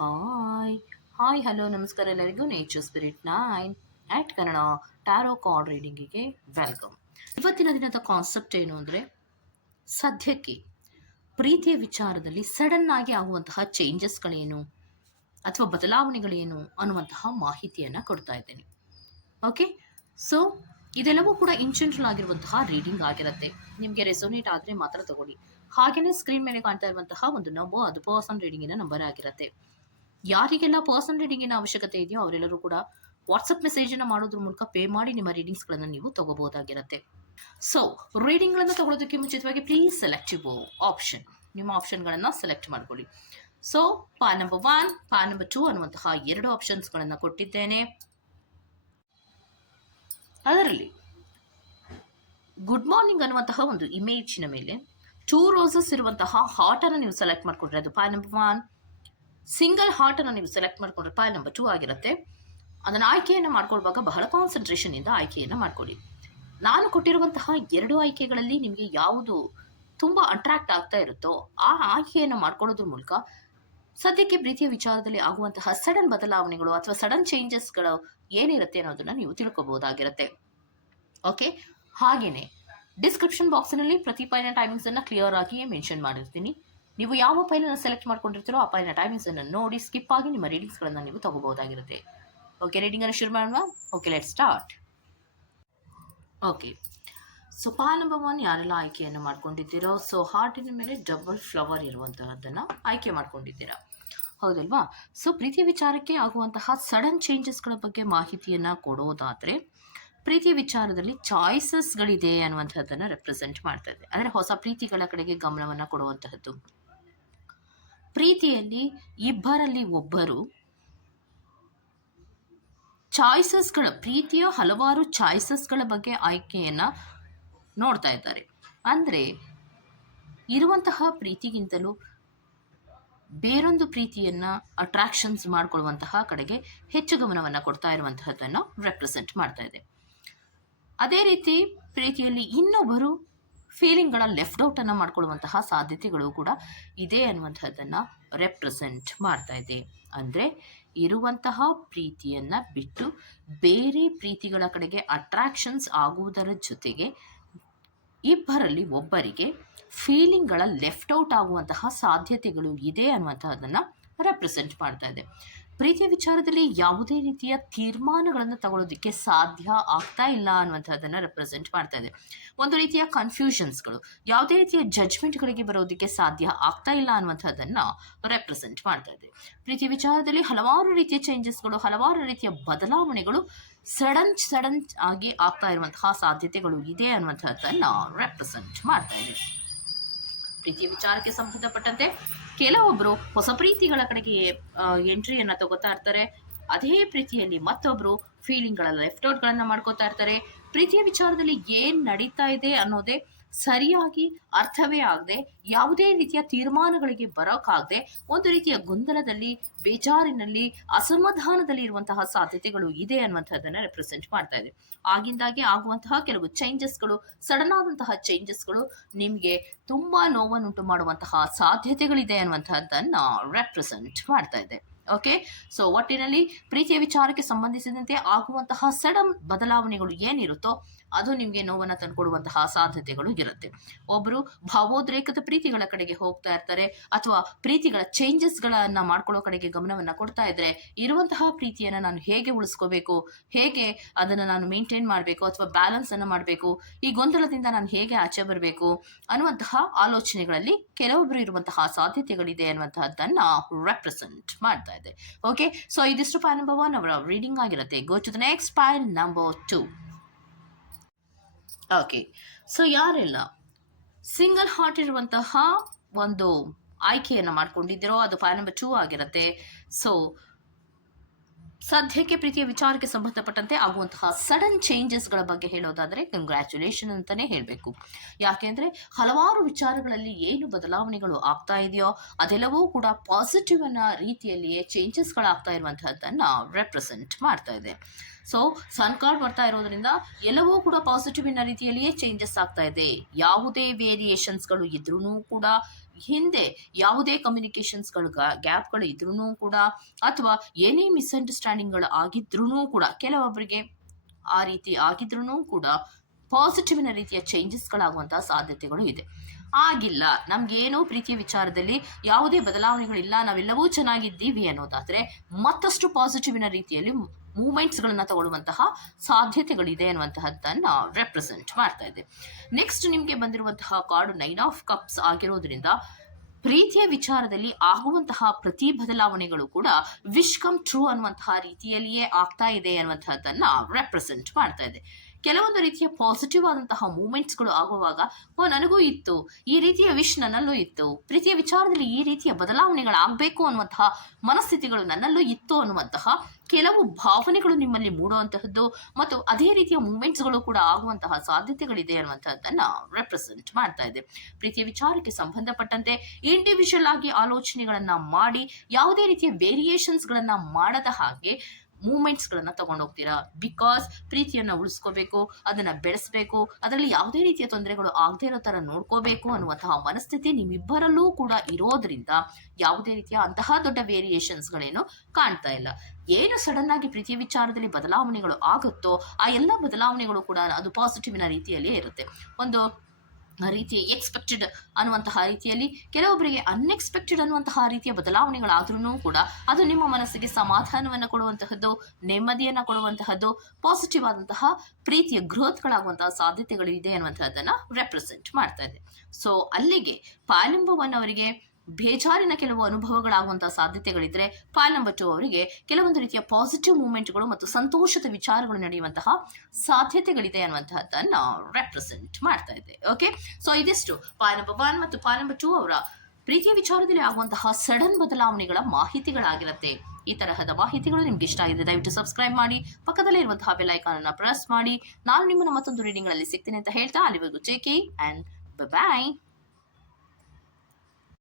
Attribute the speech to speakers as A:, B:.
A: Hi hi hello ನಮಸ್ಕಾರ ಎಲ್ಲರಿಗೂ. Nature spirit nine at Kannada tarot card ರೀಡಿಂಗಿಗೆ welcome ಇವತ್ತಿನ ದಿನದ ಕಾನ್ಸೆಪ್ಟ್ ಏನು ಅಂದರೆ, ಸದ್ಯಕ್ಕೆ ಪ್ರೀತಿಯ ವಿಚಾರದಲ್ಲಿ ಸಡನ್ ಆಗಿ ಆಗುವಂತಹ ಚೇಂಜಸ್ಗಳೇನು ಅಥವಾ ಬದಲಾವಣೆಗಳೇನು ಅನ್ನುವಂತಹ ಮಾಹಿತಿಯನ್ನು ಕೊಡ್ತಾ ಇದ್ದೇನೆ. ಓಕೆ ಸೊ ಇದೆಲ್ಲವೂ ಕೂಡ ಇನ್ಸೆಂಟ್ರಲ್ ಆಗಿರುವಂತಹ ರೀಡಿಂಗ್ ಆಗಿರುತ್ತೆ. ನಿಮಗೆ ರೆಸೋನೇಟ್ ಆದರೆ ಮಾತ್ರ ತಗೊಳ್ಳಿ. ಹಾಗೆಯೇ ಸ್ಕ್ರೀನ್ ಮೇಲೆ ಕಾಣ್ತಾ ಇರುವಂತಹ ಒಂದು ನಂಬರ್ ಅದು ಪರ್ಸನ್ ರೀಡಿಂಗಿನ ನಂಬರ್ ಆಗಿರುತ್ತೆ. ಯಾರಿಗೆಲ್ಲ ಪರ್ಸನ್ ರೀಡಿಂಗಿನ ಅವಶ್ಯಕತೆ ಇದೆಯೋ ಅವರೆಲ್ಲರೂ ಕೂಡ ವಾಟ್ಸಪ್ ಮೆಸೇಜನ್ನು ಮಾಡೋದ್ರ ಮೂಲಕ ಪೇ ಮಾಡಿ ನಿಮ್ಮ ರೀಡಿಂಗ್ಸ್ಗಳನ್ನು ನೀವು ತಗೋಬಹುದಾಗಿರುತ್ತೆ. ಸೊ ರೀಡಿಂಗ್ಗಳನ್ನು ತಗೊಳ್ಳೋದಕ್ಕೆ ಮುಂಚಿತವಾಗಿ ಪ್ಲೀಸ್ ಸೆಲೆಕ್ಟ್ ಯು ಆಪ್ಷನ್ ನಿಮ್ಮ ಆಪ್ಷನ್ಗಳನ್ನು ಸೆಲೆಕ್ಟ್ ಮಾಡ್ಕೊಳ್ಳಿ. ಸೊ ಪಾ ನಂಬರ್ ಒನ್ ಪಾ ನಂಬರ್ ಟೂ ಅನ್ನುವಂತಹ ಎರಡು ಆಪ್ಷನ್ಸ್ಗಳನ್ನು ಕೊಟ್ಟಿದ್ದೇನೆ. ಅದರಲ್ಲಿ ಗುಡ್ ಮಾರ್ನಿಂಗ್ ಅನ್ನುವಂತಹ ಒಂದು ಇಮೇಜಿನ ಮೇಲೆ ಟೂ ರೋಸಸ್ ಇರುವಂತಹ ಹಾರ್ಟನ್ನು ನೀವು ಸೆಲೆಕ್ಟ್ ಮಾಡಿಕೊಂಡ್ರೆ. ಅದು ಪಾ ನಂಬರ್ ಒನ್ ಸಿಂಗಲ್ ಹಾರ್ಟನ್ನು ನೀವು ಸೆಲೆಕ್ಟ್ ಮಾಡ್ಕೊಂಡ್ರೆ ಪಾಯಲ್ ನಂಬರ್ ಟೂ ಆಗಿರುತ್ತೆ. ಅದನ್ನು ಆಯ್ಕೆಯನ್ನು ಮಾಡ್ಕೊಳ್ಳುವಾಗ ಬಹಳ ಕಾನ್ಸಂಟ್ರೇಷನಿಂದ ಆಯ್ಕೆಯನ್ನು ಮಾಡ್ಕೊಳ್ಳಿ. ನಾನು ಕೊಟ್ಟಿರುವಂತಹ ಎರಡು ಆಯ್ಕೆಗಳಲ್ಲಿ ನಿಮಗೆ ಯಾವುದು ತುಂಬ ಅಟ್ರಾಕ್ಟ್ ಆಗ್ತಾ ಇರುತ್ತೋ ಆ ಆಯ್ಕೆಯನ್ನು ಮಾಡ್ಕೊಳ್ಳೋದ್ರ ಮೂಲಕ ಸದ್ಯಕ್ಕೆ ಪ್ರೀತಿಯ ವಿಚಾರದಲ್ಲಿ ಆಗುವಂತಹ ಸಡನ್ ಬದಲಾವಣೆಗಳು ಅಥವಾ ಸಡನ್ ಚೇಂಜಸ್ಗಳು ಏನಿರುತ್ತೆ ಅನ್ನೋದನ್ನ ನೀವು ತಿಳ್ಕೊಬಹುದಾಗಿರುತ್ತೆ ಓಕೆ ಹಾಗೆಯೇ ಡಿಸ್ಕ್ರಿಪ್ಷನ್ ಬಾಕ್ಸ್ನಲ್ಲಿ ಪ್ರತಿ ಪೈನ ಟೈಮಿಂಗ್ಸನ್ನು ಕ್ಲಿಯರ್ ಆಗಿಯೇ ಮೆನ್ಷನ್ ಮಾಡಿರ್ತೀನಿ. ನೀವು ಯಾವ ಪೈಲನ್ನು ಸೆಲೆಕ್ಟ್ ಮಾಡ್ಕೊಂಡಿರ್ತೀರೋ ಆ ಫೈಲಿನ ಟೈಮಿಂಗ್ಸನ್ನು ನೋಡಿ ಸ್ಕಿಪ್ ಆಗಿ ನಿಮ್ಮ ರೀಡಿಂಗ್ಸ್ಗಳನ್ನು ನೀವು ತಗೋಬಹುದಾಗಿರುತ್ತೆ. ಓಕೆ ರೀಡಿಂಗನ್ನು ಶುರು ಮಾಡೋಣ. Okay let start okay so ಪಾ ನಂಬರ್ ಒನ್ ಯಾರೆಲ್ಲ ಆಯ್ಕೆಯನ್ನು ಮಾಡ್ಕೊಂಡಿದ್ದೀರೋ? ಸೊ ಹಾರ್ಟಿನ ಮೇಲೆ ಡಬಲ್ ಫ್ಲವರ್ ಇರುವಂತಹದ್ದನ್ನು ಆಯ್ಕೆ ಮಾಡ್ಕೊಂಡಿದ್ದೀರಾ. ಹೌದಲ್ವಾ? ಸೊ ಪ್ರೀತಿ ವಿಚಾರಕ್ಕೆ ಆಗುವಂತಹ ಸಡನ್ ಚೇಂಜಸ್ಗಳ ಬಗ್ಗೆ ಮಾಹಿತಿಯನ್ನು ಕೊಡೋದಾದರೆ, ಪ್ರೀತಿ ವಿಚಾರದಲ್ಲಿ ಚಾಯ್ಸಸ್ಗಳಿದೆ ಅನ್ನುವಂಥದ್ದನ್ನು ರೆಪ್ರೆಸೆಂಟ್ ಮಾಡ್ತಾ ಇದೆ. ಅಂದರೆ ಹೊಸ ಪ್ರೀತಿಗಳ ಕಡೆಗೆ ಗಮನವನ್ನು ಕೊಡುವಂತಹದ್ದು. ಪ್ರೀತಿಯಲ್ಲಿ ಇಬ್ಬರಲ್ಲಿ ಒಬ್ಬರು. ಚಾಯ್ಸಸ್ಗಳ ಪ್ರೀತಿಯ ಹಲವಾರು ಚಾಯ್ಸಸ್ಗಳ ಬಗ್ಗೆ ಆಯ್ಕೆಯನ್ನು ನೋಡ್ತಾ ಇದ್ದಾರೆ. ಅಂದರೆ ಇರುವಂತಹ ಪ್ರೀತಿಗಿಂತಲೂ ಬೇರೊಂದು ಪ್ರೀತಿಯನ್ನು ಅಟ್ರಾಕ್ಷನ್ಸ್ ಮಾಡಿಕೊಳ್ಳುವಂತಹ ಕಡೆಗೆ ಹೆಚ್ಚು ಗಮನವನ್ನು ಕೊಡ್ತಾ ಇರುವಂತಹದ್ದನ್ನು ರೆಪ್ರೆಸೆಂಟ್ ಮಾಡ್ತಾ ಇದೆ. ಅದೇ ರೀತಿ ಪ್ರೀತಿಯಲ್ಲಿ ಇನ್ನೊಬ್ಬರು ಫೀಲಿಂಗ್ಗಳ ಲೆಫ್ಟ್ ಔಟನ್ನು ಮಾಡ್ಕೊಳ್ಳುವಂತಹ ಸಾಧ್ಯತೆಗಳು ಕೂಡ ಇದೆ ಅನ್ನುವಂಥದ್ದನ್ನು ರೆಪ್ರೆಸೆಂಟ್ ಮಾಡ್ತಾ ಇದೆ. ಅಂದರೆ ಇರುವಂತಹ ಪ್ರೀತಿಯನ್ನು ಬಿಟ್ಟು ಬೇರೆ ಪ್ರೀತಿಗಳ ಕಡೆಗೆ ಅಟ್ರಾಕ್ಷನ್ಸ್ ಆಗುವುದರ ಜೊತೆಗೆ ಇಬ್ಬರಲ್ಲಿ ಒಬ್ಬರಿಗೆ ಫೀಲಿಂಗ್ಗಳ ಲೆಫ್ಟ್ ಔಟ್ ಆಗುವಂತಹ ಸಾಧ್ಯತೆಗಳು ಇದೆ ಅನ್ನುವಂತಹದ್ದನ್ನು ರೆಪ್ರೆಸೆಂಟ್ ಮಾಡ್ತಾ ಇದೆ. ಪ್ರೀತಿಯ ವಿಚಾರದಲ್ಲಿ ಯಾವುದೇ ರೀತಿಯ ತೀರ್ಮಾನಗಳನ್ನು ತಗೊಳ್ಳೋದಕ್ಕೆ ಸಾಧ್ಯ ಆಗ್ತಾ ಇಲ್ಲ ಅನ್ನುವಂಥದ್ದನ್ನು ರೆಪ್ರೆಸೆಂಟ್ ಮಾಡ್ತಾ ಇದೆ. ಒಂದು ರೀತಿಯ ಕನ್ಫ್ಯೂಷನ್ಸ್ಗಳು ಯಾವುದೇ ರೀತಿಯ ಜಜ್ಮೆಂಟ್ಗಳಿಗೆ ಬರೋದಕ್ಕೆ ಸಾಧ್ಯ ಆಗ್ತಾ ಇಲ್ಲ ಅನ್ನುವಂಥದ್ದನ್ನು ರೆಪ್ರೆಸೆಂಟ್ ಮಾಡ್ತಾ ಇದೆ. ಪ್ರೀತಿ ವಿಚಾರದಲ್ಲಿ ಹಲವಾರು ರೀತಿಯ ಚೇಂಜಸ್ಗಳು ಹಲವಾರು ರೀತಿಯ ಬದಲಾವಣೆಗಳು ಸಡನ್ ಸಡನ್ ಆಗಿ ಆಗ್ತಾ ಇರುವಂತಹ ಸಾಧ್ಯತೆಗಳು ಇದೆ ಅನ್ನುವಂಥದ್ದನ್ನು ರೆಪ್ರೆಸೆಂಟ್ ಮಾಡ್ತಾ ಇದೆ. ಪ್ರೀತಿಯ ವಿಚಾರಕ್ಕೆ ಸಂಬಂಧಪಟ್ಟಂತೆ ಕೆಲವೊಬ್ಬರು ಹೊಸ ಪ್ರೀತಿಗಳ ಕಡೆಗೆ ಎಂಟ್ರಿಯನ್ನು ತಗೋತಾ ಇರ್ತಾರೆ. ಅದೇ ಪ್ರೀತಿಯಲ್ಲಿ ಮತ್ತೊಬ್ಬರು ಫೀಲಿಂಗ್ಗಳ ಲೆಫ್ಟ್ ಔಟ್ಗಳನ್ನು ಮಾಡ್ಕೋತಾ ಇರ್ತಾರೆ. ಪ್ರೀತಿಯ ವಿಚಾರದಲ್ಲಿ ಏನು ನಡೀತಾ ಇದೆ ಅನ್ನೋದೇ ಸರಿಯಾಗಿ ಅರ್ಥವೇ ಆಗದೆ ಯಾವುದೇ ರೀತಿಯ ತೀರ್ಮಾನಗಳಿಗೆ ಬರೋಕ್ಕಾಗದೆ ಒಂದು ರೀತಿಯ ಗೊಂದಲದಲ್ಲಿ, ಬೇಜಾರಿನಲ್ಲಿ ಅಸಮಾಧಾನದಲ್ಲಿ ಇರುವಂತಹ ಸಾಧ್ಯತೆಗಳು ಇದೆ ಅನ್ನುವಂಥದ್ದನ್ನು ರೆಪ್ರೆಸೆಂಟ್ ಮಾಡ್ತಾ ಇದೆ. ಆಗಿಂದಾಗೆ ಆಗುವಂತಹ ಕೆಲವು ಚೇಂಜಸ್ಗಳು ಸಡನ್ ಆದಂತಹ ಚೇಂಜಸ್ಗಳು ನಿಮಗೆ ತುಂಬ ನೋವನ್ನುಂಟು ಮಾಡುವಂತಹ ಸಾಧ್ಯತೆಗಳಿದೆ ಅನ್ನುವಂಥದ್ದನ್ನು ರೆಪ್ರೆಸೆಂಟ್ ಮಾಡ್ತಾ ಇದೆ. ಓಕೆ ಸೊ ಒಟ್ಟಿನಲ್ಲಿ ಪ್ರೀತಿಯ ವಿಚಾರಕ್ಕೆ ಸಂಬಂಧಿಸಿದಂತೆ ಆಗುವಂತಹ ಸಡನ್ ಬದಲಾವಣೆಗಳು ಏನಿರುತ್ತೋ, ಅದು ನಿಮಗೆ ನೋವನ್ನು ತಂದುಕೊಡುವಂತಹ ಸಾಧ್ಯತೆಗಳು ಇರುತ್ತೆ. ಒಬ್ಬರು ಭಾವೋದ್ರೇಕದ ಪ್ರೀತಿಗಳ ಕಡೆಗೆ ಹೋಗ್ತಾ ಇರ್ತಾರೆ, ಅಥವಾ ಪ್ರೀತಿಗಳ ಚೇಂಜಸ್ಗಳನ್ನು ಮಾಡ್ಕೊಳ್ಳೋ ಕಡೆಗೆ ಗಮನವನ್ನು ಕೊಡ್ತಾ ಇದ್ರೆ, ಇರುವಂತಹ ಪ್ರೀತಿಯನ್ನು ನಾನು ಹೇಗೆ ಉಳಿಸ್ಕೋಬೇಕು? ಹೇಗೆ ಅದನ್ನು ನಾನು ಮೇಂಟೈನ್ ಮಾಡಬೇಕು, ಅಥವಾ ಬ್ಯಾಲೆನ್ಸನ್ನು ಮಾಡಬೇಕು? ಈ ಗೊಂದಲದಿಂದ ನಾನು ಹೇಗೆ ಆಚೆ ಬರಬೇಕು? ಅನ್ನುವಂತಹ ಆಲೋಚನೆಗಳಲ್ಲಿ ಕೆಲವೊಬ್ಬರು ಇರುವಂತಹ ಸಾಧ್ಯತೆಗಳಿದೆ ಅನ್ನುವಂತಹದ್ದನ್ನು ರೆಪ್ರೆಸೆಂಟ್ ಮಾಡ್ತಾ ಇದೆ ಓಕೆ ಸೊ ಇದಿಷ್ಟು ಪಾಯ್ ನಂಬರ್ ಒನ್ ಅವರ ರೀಡಿಂಗ್ ಆಗಿರುತ್ತೆ. Go to the next pile number two okay so ಯಾರೆಲ್ಲ ಸಿಂಗಲ್ ಹಾರ್ಟ್ ಇರುವಂತಹ ಒಂದು ಆಯ್ಕೆಯನ್ನು ಮಾಡ್ಕೊಂಡಿದ್ದೀರೋ, ಅದು ಫೈಲ್ ನಂಬರ್ ಟೂ ಆಗಿರುತ್ತೆ. ಸೊ ಸದ್ಯಕ್ಕೆ ಪ್ರೀತಿಯ ವಿಚಾರಕ್ಕೆ ಸಂಬಂಧಪಟ್ಟಂತೆ ಆಗುವಂತಹ ಸಡನ್ ಚೇಂಜಸ್ಗಳ ಬಗ್ಗೆ ಹೇಳೋದಾದರೆ ಕಂಗ್ರ್ಯಾಚುಲೇಷನ್ ಅಂತಲೇ ಹೇಳಬೇಕು. ಯಾಕೆಂದರೆ ಹಲವಾರು ವಿಚಾರಗಳಲ್ಲಿ ಏನು ಬದಲಾವಣೆಗಳು ಆಗ್ತಾ ಇದೆಯೋ ಅದೆಲ್ಲವೂ ಕೂಡ ಪಾಸಿಟಿವ್ ಅನ್ನೋ ರೀತಿಯಲ್ಲಿಯೇ ಚೇಂಜಸ್ಗಳಾಗ್ತಾ ಇರುವಂತಹದ್ದನ್ನು ರೆಪ್ರೆಸೆಂಟ್ ಮಾಡ್ತಾ ಇದೆ. ಸೊ ಸನ್ ಕಾರ್ಡ್ ಬರ್ತಾ ಇರೋದ್ರಿಂದ ಎಲ್ಲವೂ ಕೂಡ ಪಾಸಿಟಿವ್ ಇನ್ನ ರೀತಿಯಲ್ಲಿಯೇ ಚೇಂಜಸ್ ಆಗ್ತಾ ಇದೆ. ಯಾವುದೇ ವೇರಿಯೇಷನ್ಸ್ಗಳು ಇದ್ರೂ ಕೂಡ ಹಿಂದೆ ಯಾವುದೇ ಕಮ್ಯುನಿಕೇಷನ್ಸ್ಗಳು ಗ್ಯಾಪ್ಗಳು ಇದ್ರೂ ಕೂಡ ಅಥವಾ ಏನೇ ಮಿಸ್ಅಂಡರ್ಸ್ಟ್ಯಾಂಡಿಂಗ್ಗಳು ಆಗಿದ್ರೂ ಕೂಡ ಕೆಲವೊಬ್ಬರಿಗೆ ಆ ರೀತಿ ಆಗಿದ್ರೂ ಕೂಡ ಪಾಸಿಟಿವ್ನ ರೀತಿಯ ಚೇಂಜಸ್ಗಳಾಗುವಂತಹ ಸಾಧ್ಯತೆಗಳು ಇದೆ. ಆಗಿಲ್ಲ, ನಮ್ಗೇನು ಪ್ರೀತಿಯ ವಿಚಾರದಲ್ಲಿ ಯಾವುದೇ ಬದಲಾವಣೆಗಳಿಲ್ಲ, ನಾವೆಲ್ಲವೂ ಚೆನ್ನಾಗಿದ್ದೀವಿ ಅನ್ನೋದಾದ್ರೆ ಮತ್ತಷ್ಟು ಪಾಸಿಟಿವ್ನ ರೀತಿಯಲ್ಲಿ ಮೂಮೆಂಟ್ಸ್ಗಳನ್ನ ತಗೊಳ್ಳುವಂತಹ ಸಾಧ್ಯತೆಗಳಿದೆ ಅನ್ನುವಂತಹದ್ದನ್ನು ರೆಪ್ರೆಸೆಂಟ್ ಮಾಡ್ತಾ ಇದೆ. ನೆಕ್ಸ್ಟ್ ನಿಮಗೆ ಬಂದಿರುವಂತಹ ಕಾರ್ಡ್ ನೈನ್ ಆಫ್ ಕಪ್ಸ್ ಆಗಿರೋದ್ರಿಂದ ಪ್ರೀತಿಯ ವಿಚಾರದಲ್ಲಿ ಆಗುವಂತಹ ಪ್ರತಿ ಬದಲಾವಣೆಗಳು ಕೂಡ ವಿಶ್ ಕಮ್ ಟ್ರೂ ಅನ್ನುವಂತಹ ರೀತಿಯಲ್ಲಿಯೇ ಆಗ್ತಾ ಇದೆ ಅನ್ನುವಂತಹದ್ದನ್ನ ರೆಪ್ರೆಸೆಂಟ್ ಮಾಡ್ತಾ ಇದೆ. ಕೆಲವೊಂದು ರೀತಿಯ ಪಾಸಿಟಿವ್ ಆದಂತಹ ಮೂಮೆಂಟ್ಸ್ಗಳು ಆಗುವಾಗ, ಓ, ನನಗೂ ಇತ್ತು. ಈ ರೀತಿಯ ವಿಶ್ ನನ್ನಲ್ಲೂ ಇತ್ತು. ಪ್ರೀತಿಯ ವಿಚಾರದಲ್ಲಿ ಈ ರೀತಿಯ ಬದಲಾವಣೆಗಳಾಗಬೇಕು ಅನ್ನುವಂತಹ ಮನಸ್ಥಿತಿಗಳು ನನ್ನಲ್ಲೂ ಇತ್ತು ಅನ್ನುವಂತಹ ಕೆಲವು ಭಾವನೆಗಳು ನಿಮ್ಮಲ್ಲಿ ಮೂಡುವಂತಹದ್ದು ಮತ್ತು ಅದೇ ರೀತಿಯ ಮೂಮೆಂಟ್ಸ್ಗಳು ಕೂಡ ಆಗುವಂತಹ ಸಾಧ್ಯತೆಗಳಿದೆ ಅನ್ನುವಂಥದ್ದನ್ನ ರೆಪ್ರೆಸೆಂಟ್ ಮಾಡ್ತಾ ಇದೆ. ಪ್ರೀತಿಯ ವಿಚಾರಕ್ಕೆ ಸಂಬಂಧಪಟ್ಟಂತೆ ಇಂಡಿವಿಜುವಲ್ ಆಗಿ ಆಲೋಚನೆಗಳನ್ನ ಮಾಡಿ, ಯಾವುದೇ ರೀತಿಯ ವೇರಿಯೇಷನ್ಸ್ಗಳನ್ನ ಮಾಡದ ಹಾಗೆ ಮೂಮೆಂಟ್ಸ್ಗಳನ್ನ ತಗೊಂಡೋಗ್ತೀರಾ? ಬಿಕಾಸ್ ಪ್ರೀತಿಯನ್ನು ಉಳಿಸ್ಕೋಬೇಕು, ಅದನ್ನ ಬೆಳೆಸಬೇಕು, ಅದರಲ್ಲಿ ಯಾವುದೇ ರೀತಿಯ ತೊಂದರೆಗಳು ಆಗದೇ ಇರೋ ಥರ ನೋಡ್ಕೋಬೇಕು ಅನ್ನುವಂತಹ ಮನಸ್ಥಿತಿ ನಿಮ್ಮಿಬ್ಬರಲ್ಲೂ ಕೂಡ ಇರೋದ್ರಿಂದ ಯಾವುದೇ ರೀತಿಯ ಅಂತಹ ದೊಡ್ಡ ವೇರಿಯೇಷನ್ಸ್ಗಳೇನು ಕಾಣ್ತಾ ಇಲ್ಲ. ಏನು ಸಡನ್ ಆಗಿ ಪ್ರೀತಿಯ ವಿಚಾರದಲ್ಲಿ ಬದಲಾವಣೆಗಳು ಆಗುತ್ತೋ, ಆ ಎಲ್ಲ ಬದಲಾವಣೆಗಳು ಕೂಡ ಅದು ಪಾಸಿಟಿವ್ನ ರೀತಿಯಲ್ಲೇ ಇರುತ್ತೆ. ಒಂದು ರೀತಿಯ ಎಕ್ಸ್ಪೆಕ್ಟೆಡ್ ಅನ್ನುವಂತಹ ರೀತಿಯಲ್ಲಿ ಕೆಲವೊಬ್ಬರಿಗೆ ಅನ್ಎಕ್ಸ್ಪೆಕ್ಟೆಡ್ ಅನ್ನುವಂತಹ ರೀತಿಯ ಬದಲಾವಣೆಗಳಾದ್ರೂ ಕೂಡ ಅದು ನಿಮ್ಮ ಮನಸ್ಸಿಗೆ ಸಮಾಧಾನವನ್ನು ಕೊಡುವಂತಹದ್ದು, ನೆಮ್ಮದಿಯನ್ನು ಕೊಡುವಂತಹದ್ದು ಪಾಸಿಟಿವ್ ಆದಂತಹ ಪ್ರೀತಿಯ ಗ್ರೋತ್ಗಳಾಗುವಂತಹ ಸಾಧ್ಯತೆಗಳು ಇದೆ ಅನ್ನುವಂತಹದ್ದನ್ನ ರೆಪ್ರೆಸೆಂಟ್ ಮಾಡ್ತಾ ಇದೆ. ಸೊ ಅಲ್ಲಿಗೆ ಪಾಲಿಂಬವನ್ ಅವರಿಗೆ ಬೇಜಾರಿನ ಕೆಲವು ಅನುಭವಗಳಾಗುವಂತಹ ಸಾಧ್ಯತೆಗಳಿದ್ರೆ ಪಾಲ್ ನಂಬರ್ ಟು ಅವರಿಗೆ ಕೆಲವೊಂದು ರೀತಿಯ ಪಾಸಿಟಿವ್ ಮೂಮೆಂಟ್ಗಳು ಮತ್ತು ಸಂತೋಷದ ವಿಚಾರಗಳು ನಡೆಯುವಂತಹ ಸಾಧ್ಯತೆಗಳಿದೆ ಅನ್ನುವಂತಹದ್ದನ್ನ ರೆಪ್ರೆಸೆಂಟ್ ಮಾಡ್ತಾ ಇದೆ. ಓಕೆ ಸೊ ಇದಿಷ್ಟು. ಪಾಲ್ ನಂಬರ್ ಒನ್ ಮತ್ತು ಪಾಲ್ ನಂಬರ್ ಟೂ ಅವರ ಪ್ರೀತಿಯ ವಿಚಾರದಲ್ಲಿ ಆಗುವಂತಹ ಸಡನ್ ಬದಲಾವಣೆಗಳ ಮಾಹಿತಿಗಳಾಗಿರುತ್ತೆ. ಈ ತರಹದ ಮಾಹಿತಿಗಳು ನಿಮ್ಗೆ ಇಷ್ಟ ಆಗಿದೆ, ದಯವಿಟ್ಟು ಸಬ್ಸ್ಕ್ರೈಬ್ ಮಾಡಿ. ಪಕ್ಕದಲ್ಲೇ ಇರುವಂತಹ ಐಕಾನ್ ಅನ್ನ ಪ್ರೆಸ್ ಮಾಡಿ. ನಾನು ನಿಮ್ಮನ್ನು ಮತ್ತೊಂದು ರೀಡಿಂಗ್ ಸಿಗ್ತೇನೆ ಸಿಗ್ತೀನಿ ಅಂತ ಹೇಳ್ತಾ ಅಲ್ಲಿವರೆಗೂ ಜೆ ಕೆ ಅಂಡ್ ಬಾಯ್